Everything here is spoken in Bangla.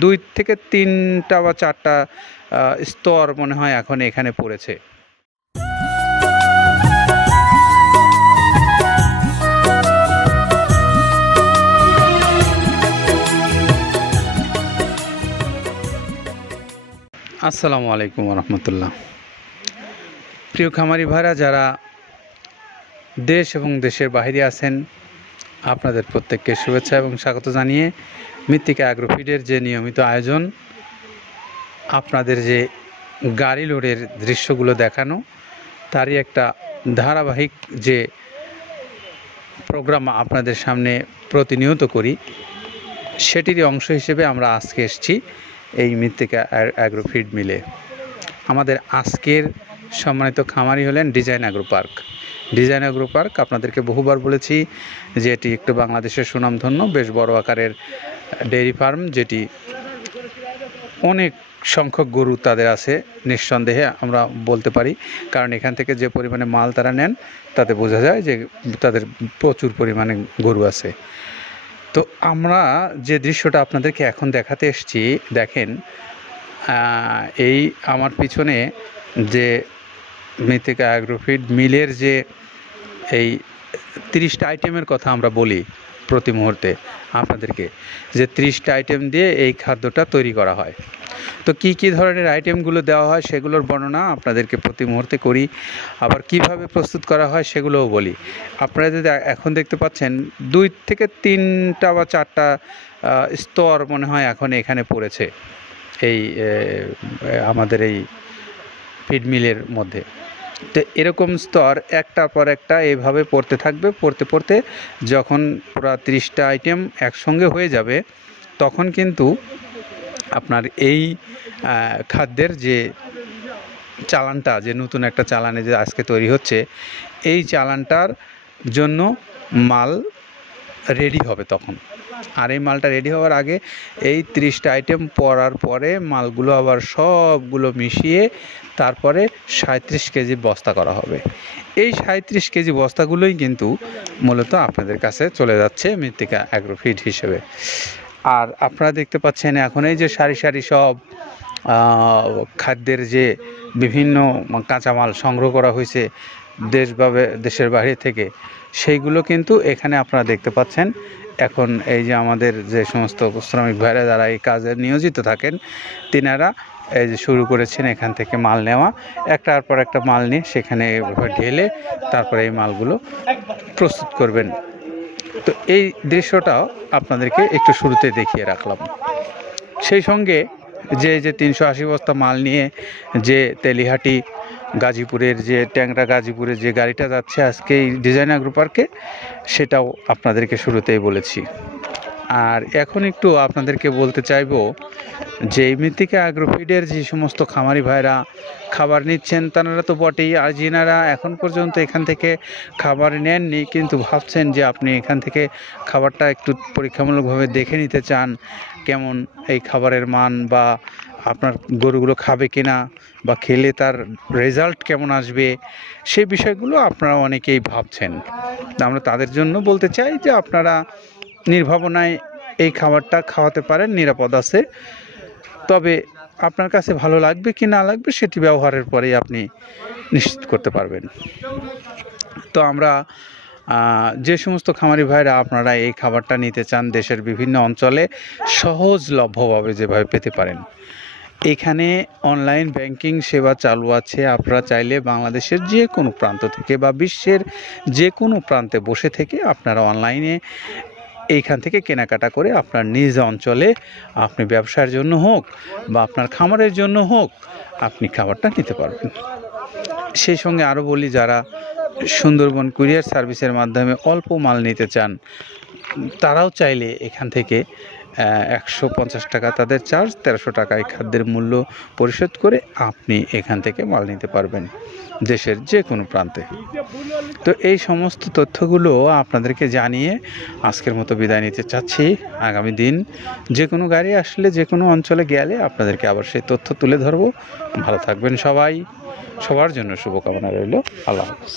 2 থেকে 3টা বা 4টা স্তর মনে হয় এখন এখানে পড়েছে। আসসালামু আলাইকুম রহমতুল্লাহ। প্রিয় খামারি ভাইরা যারা দেশ এবং দেশের বাইরে আছেন, আপনাদের প্রত্যেককে শুভেচ্ছা এবং স্বাগত জানিয়ে মৃত্তিকা অ্যাগ্রোফিডের যে নিয়মিত আয়োজন, আপনাদের যে গাড়ি লোডের দৃশ্যগুলো দেখানো, তারই একটা ধারাবাহিক যে প্রোগ্রাম আপনাদের সামনে প্রতিনিয়ত করি, সেটিরই অংশ হিসেবে আমরা আজকে এসেছি এই মৃত্তিকা অ্যাগ্রোফিড মিলে। আমাদের আজকের সম্মানিত খামারি হলেন design agro park. Design agro park আপনাদেরকে বহুবার বলেছি যে এটি একটু বাংলাদেশের সুনামধন্য বেশ বড় আকারের ডেয়ারি ফার্ম, যেটি অনেক সংখ্যক গরু তাদের আছে নিঃসন্দেহে আমরা বলতে পারি, কারণ এখান থেকে যে পরিমাণে মাল তারা নেন তাতে বোঝা যায় যে তাদের প্রচুর পরিমাণে গরু আছে। তো আমরা যে দৃশ্যটা আপনাদেরকে এখন দেখাতে এসেছি, দেখেন এই আমার পিছনে যে মৃত্তিকা অ্যাগ্রোফিড মিলের যে এই 30টা আইটেমের কথা আমরা বলি প্রতি মুহূর্তে আপনাদেরকে, যে 30টা আইটেম দিয়ে এই খাদ্যটা তৈরি করা হয়। তো কি কি ধরনের আইটেমগুলো দেওয়া হয় সেগুলোর বর্ণনা আপনাদেরকে প্রতি মুহূর্তে করি, আবার কিভাবে প্রস্তুত করা হয় সেগুলোও বলি। আপনারা যদি এখন দেখতে পাচ্ছেন 2 থেকে 3টা বা 4টা স্তর মনে হয় এখন এখানে পড়েছে এই আমাদের এই ফিড মিলের মধ্যে। তো এরকম স্তর একটার পর একটা এইভাবে পড়তে থাকবে, পড়তে পড়তে যখন পুরো 30টা আইটেম একসঙ্গে হয়ে যাবে, তখন কিন্তু আপনার এই খাদ্যের যে চালানটা, যে নতুন একটা চালানে যে আজকে তৈরি হচ্ছে, এই চালানটার জন্য মাল রেডি হবে তখন। আর এই মালটা রেডি হওয়ার আগে এই 30টা আইটেম পড়ার পরে মালগুলো আবার সবগুলো মিশিয়ে তারপরে 37 কেজি বস্তা করা হবে। এই 37 কেজি বস্তাগুলোই কিন্তু মূলত আপনাদের কাছে চলে যাচ্ছে মৃত্তিকা অ্যাগ্রোফিড হিসেবে। আর আপনারা দেখতে পাচ্ছেন এখন এই যে সারি সারি সব খাদ্যের যে বিভিন্ন কাঁচামাল সংগ্রহ করা হয়েছে দেশ বা দেশের বাইরে থেকে, সেইগুলো কিন্তু এখানে আপনারা দেখতে পাচ্ছেন। এখন এই যে আমাদের যে সমস্ত শ্রমিক ভাইরা যারা এই কাজে নিয়োজিত থাকেন, তিনারা এই যে শুরু করেছেন এখান থেকে মাল নেওয়া, একটার পর একটা মাল নিয়ে সেখানে ঢেলে তারপরে এই মালগুলো প্রস্তুত করবেন। তো এই দৃশ্যটাও আপনাদেরকে একটু শুরুতে দেখিয়ে রাখলাম। সেই সঙ্গে যে 380 বস্তা মাল নিয়ে যে তেলিহাটি গাজীপুরের যে ট্যাংরা গাজীপুরের যে গাড়িটা যাচ্ছে আজকে এই ডিজাইন অ্যাগ্রো পার্কে, সেটাও আপনাদেরকে শুরুতেই বলেছি। আর এখন একটু আপনাদেরকে বলতে চাইবো যে এই মৃত্তিকা অ্যাগ্রোফিডের যে সমস্ত খামারি ভাইরা খাবার নিচ্ছেন তারা তো বটেই, আর যিনারা এখন পর্যন্ত এখান থেকে খাবার নেননি কিন্তু ভাবছেন যে আপনি এখান থেকে খাবারটা একটু পরীক্ষামূলকভাবে দেখে নিতে চান কেমন এই খাবারের মান, বা আপনার গরুগুলো খাবে কিনা, বা খেলে তার রেজাল্ট কেমন আসবে, সেই বিষয়গুলো আপনারা অনেকেই ভাবছেন। আমরা তাদের জন্য বলতে চাই যে আপনারা নির্ভাবনায় এই খাবারটা খাওয়াতে পারেন, নিরাপদ আছে। তবে আপনার কাছে ভালো লাগবে কি না লাগবে সেটি ব্যবহারের পরেই আপনি নিশ্চিত করতে পারবেন। তো আমরা যে সমস্ত খামারি ভাইরা আপনারা এই খাবারটা নিতে চান দেশের বিভিন্ন অঞ্চলে সহজলভ্যভাবে যেভাবে পেতে পারেন, এখানে অনলাইন ব্যাংকিং সেবা চালু আছে। আপনারা চাইলে বাংলাদেশের যে কোনো প্রান্ত থেকে বা বিশ্বের যে কোনো প্রান্তে বসে থেকে আপনারা অনলাইনে এইখান থেকে কেনাকাটা করে আপনার নিজ অঞ্চলে আপনি ব্যবসার জন্য হোক বা আপনার খামারের জন্য হোক আপনি খাবারটা নিতে পারবেন। সেই সঙ্গে আরও বলি, যারা সুন্দরবন কুরিয়ার সার্ভিসের মাধ্যমে অল্প মাল নিতে চান তারাও চাইলে এখান থেকে 150 টাকা তাদের চার্জ, 1300 টাকায় খাদ্যের মূল্য পরিশোধ করে আপনি এখান থেকে মাল নিতে পারবেন দেশের যে কোনো প্রান্তে। তো এই সমস্ত তথ্যগুলো আপনাদেরকে জানিয়ে আজকের মতো বিদায় নিতে চাচ্ছি। আগামী দিন যে কোনো গাড়ি আসলে যে কোনো অঞ্চলে গেলে আপনাদেরকে আবার সেই তথ্য তুলে ধরবো। ভালো থাকবেন সবাই, সবার জন্য শুভকামনা রইল। আল্লাহ হাফেজ।